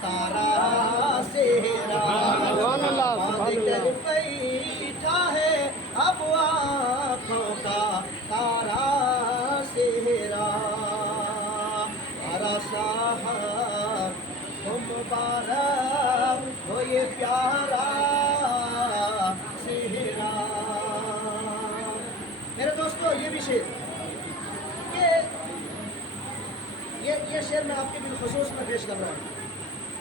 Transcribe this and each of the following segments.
تارا سہرا باندھ کر بیٹھا ہے اب آنکھوں کا تارا سہرا تارا صاحب مبارک ہو یہ پیارا سہرا۔ میرے دوستو یہ بھی شعر کہ یہ شعر میں آپ کے بالخصوص میں پیش کر رہا ہوں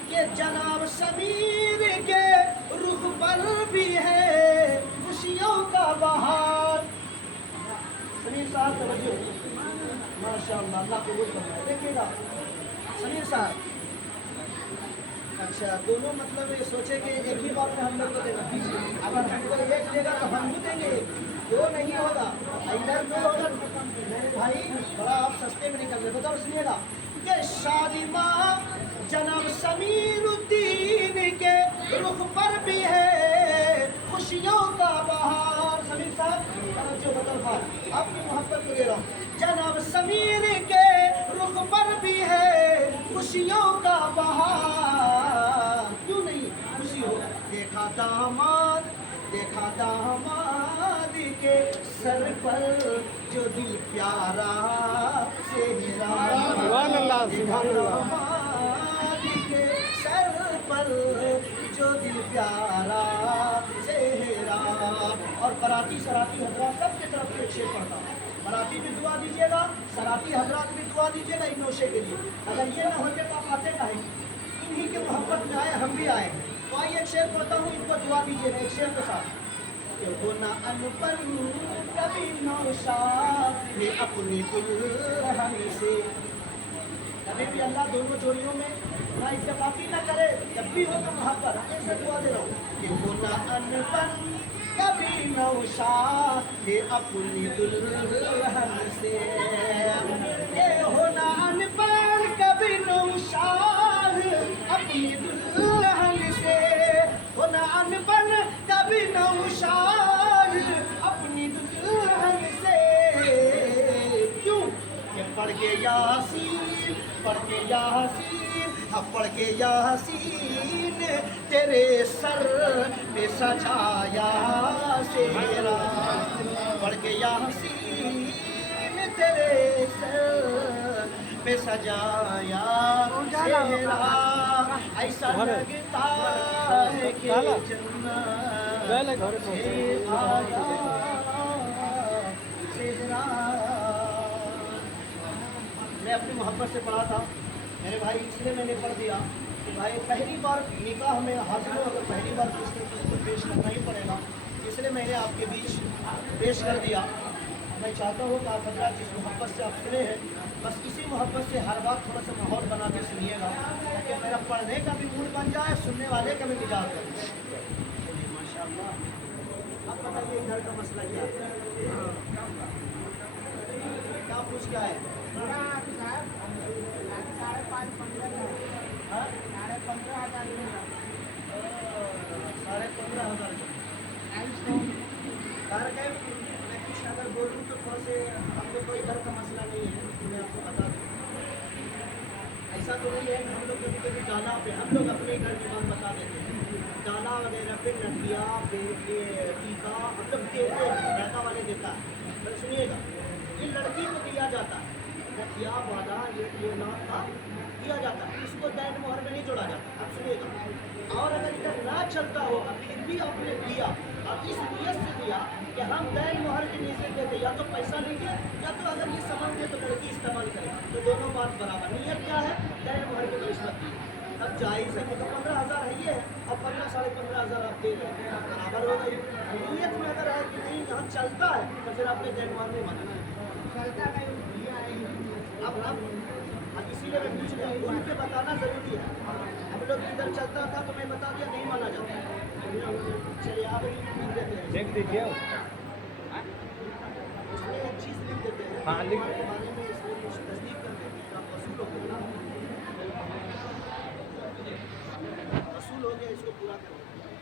کہ جناب سمیر کے رخ پر بھی ہے خوشیوں کا بہار۔ سمیر صاحب توجہ، ماشاء اللہ، اللہ قبول کرنا ہے۔ دیکھیے گا سمیر صاحب، اچھا دونوں مطلب یہ سوچے کہ ایک ہی بات میں ہم لوگ کو دینا، اگر ہم کو ایک دے گا تو ہم بھی دیں گے، دو نہیں ہوگا، ادھر دو ہوگا۔ میرے بھائی بڑا آپ سستے میں نکل رہے، بتاؤ سنیے گا کہ شادی ماں جناب سمیر الدین کے رخ پر بھی ہے خوشیوں کا بہار۔ سمیر صاحب جو بدل آپ کی محبت کو دے رہا ہوں، جناب سمیر کے رخ پر بھی ہے خوشیوں کا بہار، کیوں نہیں خوشی ہو۔ دیکھا داماد کے سر پر جو دل پیارا سہرا، دیکھا داماد کے سر پر جو دل پیارا سہرا۔ اور براتی سراتی حضرات سب کی طرف سے ایک شعر پڑھتا ہوں، براتی بھی دعا دیجیے گا، سراتی حضرات بھی دعا دیجیے گا ان نوشے کے لیے۔ اگر یہ نہ ہوتے تو آپ آتے کہیں، انہی کے محبت میں آئے ہم بھی آئے۔ تو آئیے ایک شعر پڑھتا ہوں، ان کو دعا دیجیے گا ایک شعر کے ساتھ کہ ہو نہ ان پر کبھی نوشاد نے اپنی دلہن سے، کبھی بھی اللہ دونوں جوڑیوں میں نہ اتفاقی نہ کرے، جب بھی ہو تو محبت ایسے دعا دے رہا ہوں کہ ہو نہ ان پر کبھی نوشاد نے اپنی دلہن سے، یہ ہونا ان پر کبھی نوشاد اپنی دلہن سے، ہونا ان پر کبھی نوشاد اپنی دلہن سے، کیوں کہ پڑھ کے یاسین، پڑھ کے یاسین، پڑھ کے یاسین تیرے سر پہ سجایا سہرا، پڑھ کے یاسین تیرے سر پہ سجایا سہرا، ایسا لگتا ہے کہ جنت سے آیا سہرا۔ میں اپنی محبت سے پڑھا تھا میرے بھائی، اس لیے میں نے پڑھ دیا کہ بھائی پہلی بار نکاح میں حاضر ہو، اگر پہلی بار کس نے کو پیش کرنا ہی پڑے گا، اس لیے میں نے آپ کے بیچ پیش کر دیا۔ میں چاہتا ہوں کہ آپ حضرات جس محبت سے آپ سنے ہیں، بس اسی محبت سے ہر بات تھوڑا سا ماحول بنا کے سنیے گا، تاکہ میرا پڑھنے کا بھی موڈ بن جائے، سننے والے کا بھی مزاج بن جائے۔ ماشاء اللہ، اب بتائیے گھر کا مسئلہ کیا ہے؟ کیا پوچھ کیا ہے؟ 15,500 میں کچھ اگر بولوں تو تھوڑا سے ہم لوگ کوئی گھر کا مسئلہ نہیں ہے، میں آپ کو بتا دوں ایسا تو نہیں ہے کہ ہم لوگ کبھی کبھی ڈالا پہ ہم لوگ اپنے گھر کی بات بتا دیتے ہیں، ڈالا وغیرہ پہ نٹیا ٹیکا مطلب پیسہ والے دیتا ہے، بس سنیے گا یہ لڑکی کو دیا جاتا ہے، نٹیا بادا یہ نام تھا دیا جاتا ہے، اس کو دین مہر میں نہیں جوڑا جاتا۔ اب سنیے گا، اور اگر ادھر نہ چلتا ہوگا پھر بھی آپ نے دیا اور اس نیت سے دیا کہ ہم دین مہر کی نیت سے دیتے، یا تو پیسہ لیں گے یا تو اگر یہ سامان دے تو لڑکی استعمال کرے، تو دونوں بات برابر۔ نیت کیا ہے؟ دین مہر کی نسبت دی، اب جائز ہے کہ 15,000 ہے یہ، اب 15 ساڑھے 15,000 آپ دے دیں، برابر ہو گئی۔ نیت میں اگر ہے کہ نہیں یہاں چلتا ہے تو پھر آپ نے دین مہر نہیں مانا، اب اسی لیے میں پوچھ رہا ہوں، ان کے بتانا ضروری ہے۔ ہم لوگ ادھر چلتا تھا تو میں بتا دیا نہیں مانا جاتا۔ چلیے آپ لکھ دیتے ہیں، دیکھ دیجیے اس میں ایک چیز لکھ دیتے ہیں، ہاں لکھ کے بارے میں اس میں کچھ تصدیق کر دیتے ہیں، آپ وصول ہو گیا، وصول ہو گیا، اس کو پورا کر دیتے ہیں۔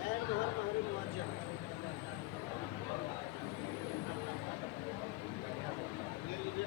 غیر مہر مہر مواجہ لیجیے